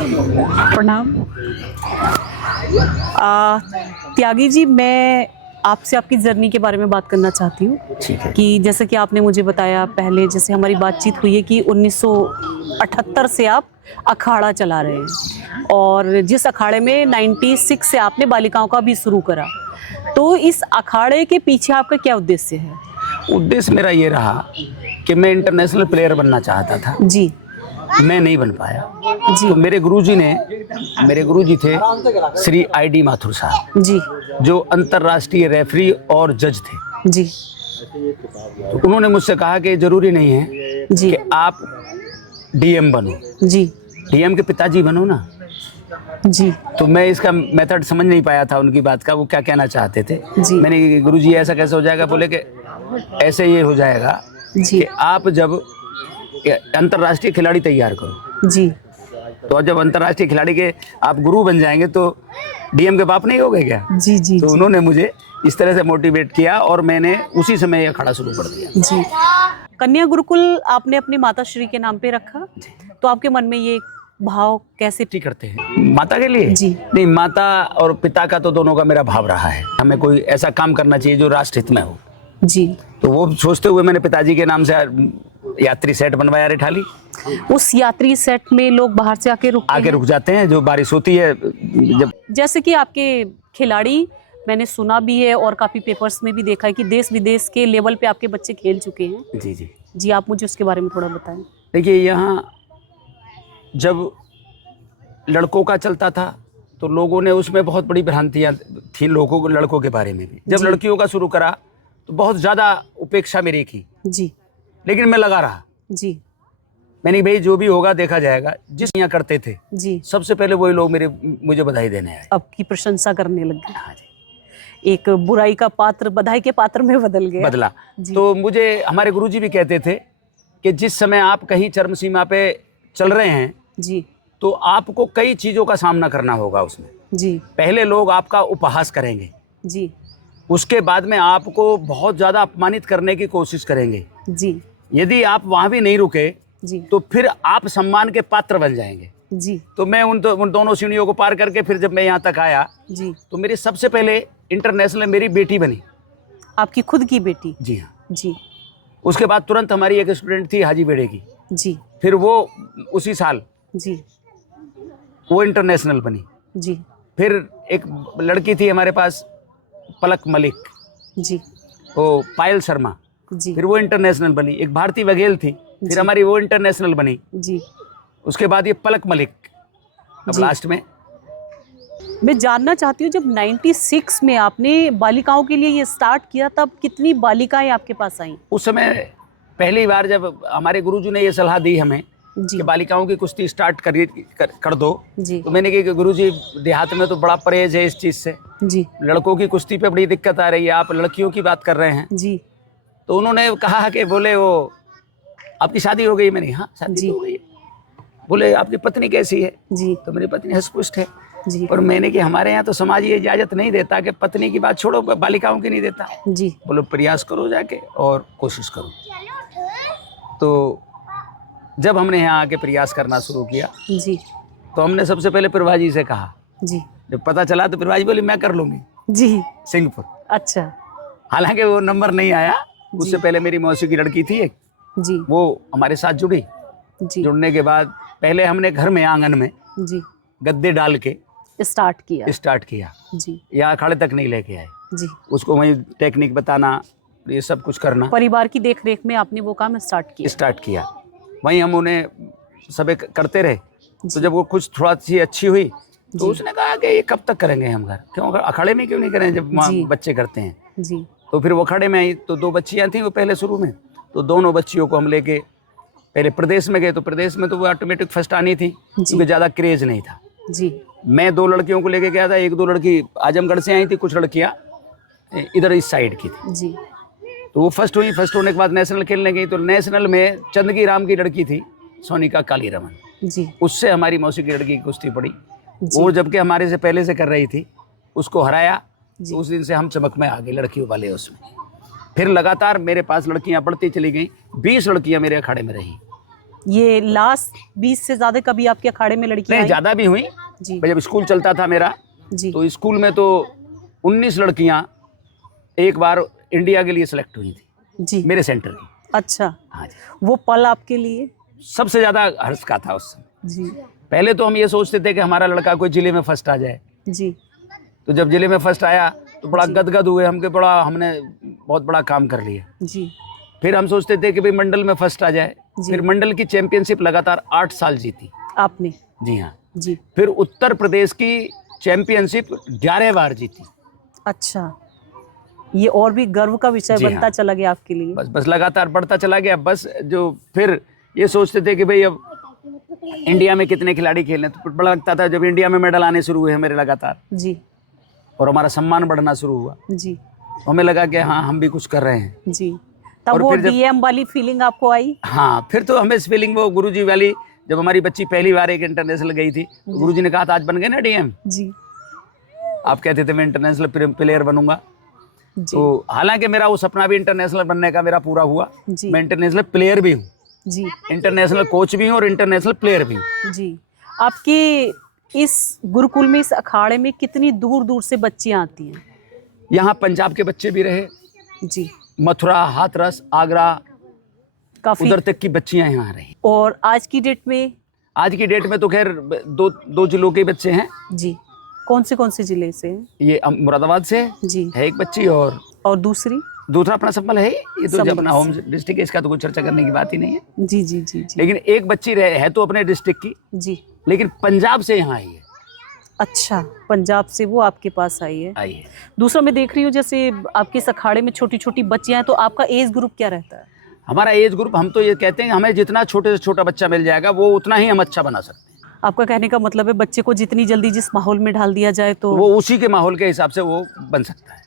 प्रणाम। त्यागी जी, मैं आपसे आपकी जर्नी के बारे में बात करना चाहती हूँ कि जैसे कि आपने मुझे बताया पहले, जैसे हमारी बातचीत हुई है कि 1978 से आप अखाड़ा चला रहे हैं और जिस अखाड़े में 96 से आपने बालिकाओं का भी शुरू करा। तो इस अखाड़े के पीछे आपका क्या उद्देश्य है? उद्देश्य मेरा ये रहा कि मैं इंटरनेशनल प्लेयर बनना चाहता था जी मैं नहीं बन पाया जी। तो मेरे गुरुजी थे श्री ID माथुर साहब, जी जो अंतर्राष्ट्रीय रेफरी और जज थे जी। तो उन्होंने मुझसे कहा कि जरूरी नहीं है जी कि आप DM बनो, जी DM के पिताजी बनो ना। जी तो मैं इसका मेथड समझ नहीं पाया था उनकी बात का, वो क्या कहना चाहते थे। जी। मैंने गुरुजी ऐसा कैसे हो जाएगा, बोले कि ऐसे ये हो जाएगा जी कि आप जब अंतर्राष्ट्रीय खिलाड़ी तैयार करो, जी। तो जब अंतर्राष्ट्रीय खिलाड़ी के आप गुरु बन जाएंगे तो DM के बाप नहीं हो गए क्या? जी जी तो जी उन्होंने मुझे इस तरह से मोटिवेट किया और मैंने उसी समय ये खड़ा शुरू कर दिया। जी। कन्या गुरुकुल आपने अपनी माता श्री के नाम पे रखा, तो आपके मन में ये भाव कैसे? ठीक करते हैं माता के लिए जी। नहीं, माता और पिता का तो दोनों का मेरा भाव रहा है। हमें कोई ऐसा काम करना चाहिए जो राष्ट्र हित में हो। जी। तो वो सोचते हुए मैंने पिताजी के नाम से यात्री सेट बनवाया रिठाली। उस यात्री सेट में लोग बाहर से आके रुक जाते हैं, जो बारिश होती है जब। जैसे कि आपके खिलाड़ी, मैंने सुना भी है और काफी पेपर्स में भी देखा है कि देश विदेश के लेवल पे आपके बच्चे खेल चुके हैं। जी जी जी, आप मुझे उसके बारे में थोड़ा बताएं। देखिए, यहाँ जब लड़कों का चलता था तो लोगों ने उसमें बहुत बड़ी भ्रांतियाँ थी लड़कों के बारे में भी। जब लड़कियों का शुरू करा तो बहुत ज़्यादा उपेक्षा मेरी की। जी। लेकिन मैं लगा रहा। जी मैंने भाई जो भी होगा देखा जाएगा। जिस यहाँ करते थे जी, सबसे पहले वही लोग मुझे बधाई देने आए, आपकी प्रशंसा करने लग गए। हाँ जी। एक बुराई का पात्र बधाई के पात्र में बदला। तो मुझे हमारे गुरुजी भी कहते थे कि जिस समय आप कहीं चरम सीमा पे चल रहे हैं जी तो आपको कई चीज़ों का सामना करना होगा उसमें। जी पहले लोग आपका उपहास करेंगे, जी उसके बाद में आपको बहुत ज़्यादा अपमानित करने की कोशिश करेंगे। जी यदि आप वहाँ भी नहीं रुके जी तो फिर आप सम्मान के पात्र बन जाएंगे। जी तो मैं उन दोनों सीढ़ियों को पार करके फिर जब मैं यहाँ तक आया जी। तो मेरी सबसे पहले इंटरनेशनल मेरी बेटी बनी। आपकी खुद की बेटी? जी हाँ जी। उसके बाद तुरंत हमारी एक स्टूडेंट थी हाजी बेड़े की। जी। फिर वो उसी साल जी। वो इंटरनेशनल बनी। जी। फिर एक लड़की थी हमारे पास पलक मलिक, जी। वो पायल शर्मा, जी। फिर वो इंटरनेशनल बनी। एक भारती बघेल थी, फिर हमारी वो इंटरनेशनल बनी। जी। उसके बाद ये पलक मलिक, अब लास्ट में। मैं जानना चाहती हूँ, जब 96 में आपने बालिकाओं के लिए ये स्टार्ट किया, तब कितनी बालिकाएं आपके पास आईं? उस समय पहली बार जब हमारे गुरुजी ने ये सलाह दी हमें कि बालिकाओं की कुश्ती स्टार्ट कर दो, तो मैंने कहा कि गुरुजी देहात में तो बड़ा परहेज है इस चीज़ से जी। लड़कों की कुश्ती पे बड़ी दिक्कत आ रही है, आप लड़कियों की बात कर रहे हैं जी। तो उन्होंने कहा कि बोले वो आपकी शादी हो गई? मैंने हाँ शादी हो गई। बोले आपकी पत्नी कैसी है? जी। तो मेरी पत्नी हष्टपुष्ट है। जी। पर मैंने कि हमारे यहाँ तो समाज ये इजाज़त नहीं देता कि पत्नी की बात छोड़ो, बालिकाओं की नहीं देता। जी। बोलो प्रयास करो जाके और कोशिश करो। तो जब हमने यहाँ आके प्रयास करना शुरू किया जी, तो हमने सबसे पहले प्रभाजी से कहा। जी। जब पता चला तो प्रभाजी बोली मैं कर लूँगी जी। सिंहपुर। अच्छा। हालांकि वो नंबर नहीं आया। उससे पहले मेरी मौसी की लड़की थी एक, जी, वो हमारे साथ जुड़ी। जी। जुड़ने के बाद पहले हमने घर में आंगन में जी गद्दे डाल के स्टार्ट किया। जी। या अखाड़े तक नहीं लेके आए। जी। उसको वहीं टेक्निक बताना, ये सब कुछ करना, परिवार की देखरेख में आपने वो काम स्टार्ट किया। वहीं हम उन्हें सब करते रहे। तो जब वो कुछ थोड़ा सी अच्छी हुई तो उसने कहा कि ये कब तक करेंगे हम घर, क्यों अखाड़े में क्यों नहीं करें जब बच्चे करते हैं। जी। तो फिर वो अखाड़े में आई तो 2 बच्चियाँ थीं वो पहले शुरू में, तो दोनों बच्चियों को हम लेके पहले प्रदेश में गए। तो प्रदेश में तो वो ऑटोमेटिक फर्स्ट आनी थी क्योंकि ज़्यादा क्रेज नहीं था। जी। मैं 2 लड़कियों को लेके गया था, 1-2 लड़की आजमगढ़ से आई थी, कुछ लड़कियाँ इधर इस साइड की थी। जी। तो वो फर्स्ट हुई। फर्स्ट होने के बाद नेशनल खेलने गई। तो नेशनल में चंदगी राम की लड़की थी सोनिका कालीरमन, जी। उससे हमारी मौसी की लड़की की कुश्ती पड़ी। वो जबकि हमारे से पहले से कर रही थी, उसको हराया। तो उस दिन से हम चमक में आ गए लड़कियों वाले उसमें। फिर लगातार मेरे पास लड़कियां बढ़ती चली गई। 20 लड़कियां मेरे अखाड़े में रही। ये लास्ट 20 से ज्यादा कभी आपके अखाड़े में लड़कियां नहीं, आई? ज़्यादा भी हुई। जी जब स्कूल चलता था मेरा, जी तो स्कूल में तो 19 लड़कियां एक बार इंडिया के लिए सेलेक्ट हुई थी, जी। मेरे सेंटर की। अच्छा, हाँ जी, वो पल आपके लिए? सबसे ज़्यादा हर्ष का था उस समय। जी पहले तो हम ये सोचते थे कि हमारा लड़का कोई जिले में फर्स्ट आ जाए। जी तो जब जिले में फर्स्ट आया तो बड़ा जी। गदगद हुए हम, कि बड़ा हमने बहुत बड़ा काम कर लिया। जी फिर हम सोचते थे कि भाई मंडल में फर्स्ट आ जाए। जी। फिर मंडल की चैंपियनशिप लगातार 8 साल जीती। आपने? जी हाँ। जी। फिर उत्तर प्रदेश की चैंपियनशिप 11 बार जीती। अच्छा, ये और भी गर्व का विषय जी बनता हाँ। चला गया आपके लिए। बस बस लगातार बढ़ता चला गया। बस जो फिर ये सोचते थे कि भाई अब इंडिया में कितने खिलाड़ी खेलने, तो बड़ा लगता था जब इंडिया में मेडल आने शुरू हुए मेरे लगातार, जी और हमारा सम्मान बढ़ना शुरू हुआ, जी हमें लगा कि हाँ हम भी कुछ कर रहे हैं। जी। तब और वो फिर जब- डीएम वाली फीलिंग आपको आई? हाँ, फिर तो हमें फीलिंग वो गुरुजी वाली, जब हमारी बच्ची पहली बार एक इंटरनेशनल गई थी तो गुरुजी ने कहा था आज बन गए ना डीएम। जी आप कहते थे मैं इंटरनेशनल प्लेयर बनूंगा। जी तो हालांकि मेरा वो सपना भी इंटरनेशनल बनने का मेरा पूरा हुआ। जी मैं इंटरनेशनल प्लेयर भी हूँ, जी इंटरनेशनल कोच भी हूँ और इंटरनेशनल प्लेयर भी हूँ। जी। आपके इस गुरुकुल में, इस अखाड़े में कितनी दूर दूर से बच्चियां आती हैं? यहाँ पंजाब के बच्चे भी रहे, जी, मथुरा, हाथरस, आगरा, काफी। उधर तक की बच्चियां यहाँ रही। और आज की डेट में? आज की डेट में तो खैर दो जिलों के बच्चे हैं। जी, कौन से जिले से हैं? ये मुरादाबाद से जी। है एक बच्ची, और दूसरी? दूसरा अपना संभल है। ये तो संभल अपना होम से। डिस्ट्रिक्ट है, इसका तो कोई चर्चा करने की बात ही नहीं है। जी जी जी जी लेकिन एक बच्ची है तो अपने डिस्ट्रिक्ट की, जी। लेकिन पंजाब से यहाँ आई है। अच्छा, पंजाब से वो आपके पास आई है। आई है। दूसरा मैं देख रही हूँ जैसे आपके इस अखाड़े में छोटी छोटी बच्चियां हैं, तो आपका एज ग्रुप क्या रहता है? हमारा एज ग्रुप, हम तो ये कहते हैं हमें जितना छोटे से छोटा बच्चा मिल जाएगा वो उतना ही हम अच्छा बना सकते हैं। आपका कहने का मतलब है बच्चे को जितनी जल्दी जिस माहौल में ढाल दिया जाए तो वो उसी के माहौल के हिसाब से वो बन सकता है।